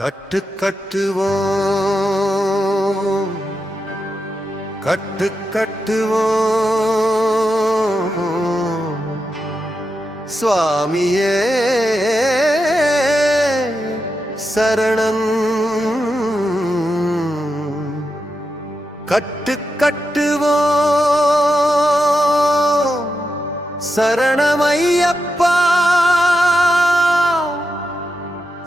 கட்டு கட்டுவோம். கட்டு கட்டுவோம். சுவாமியே சரணம். கட்டு கட்டுவோம். சரணமையப்பா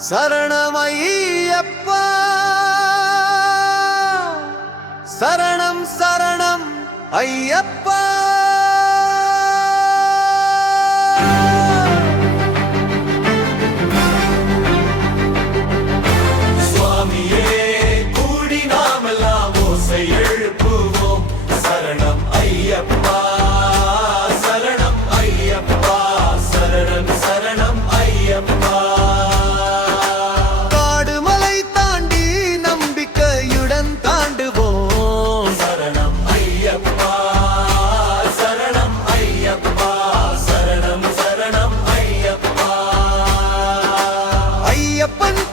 சரணமையப்பா. சரணம் சரணம் ஐயப்பா. பஞ்ச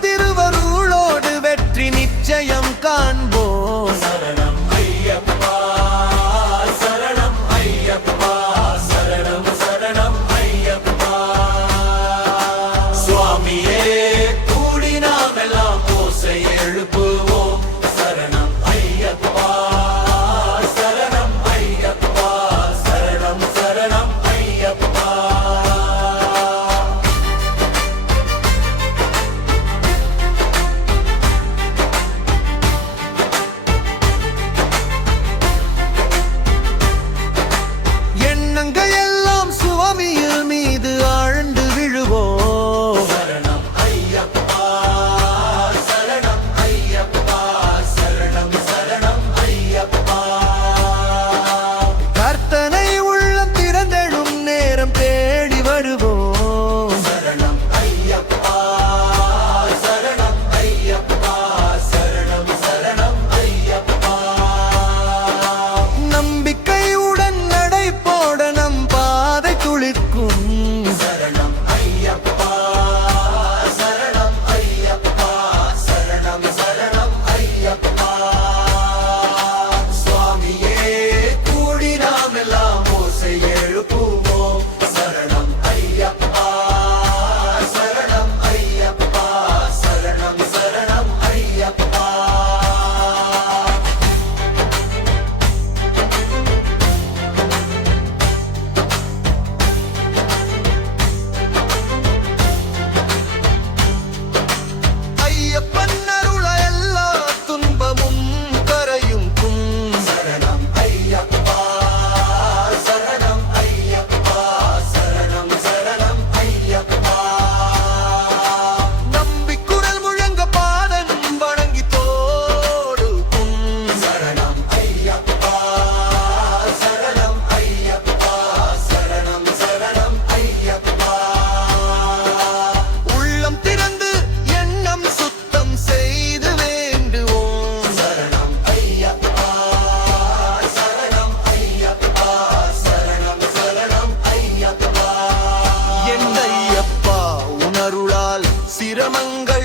Viramangal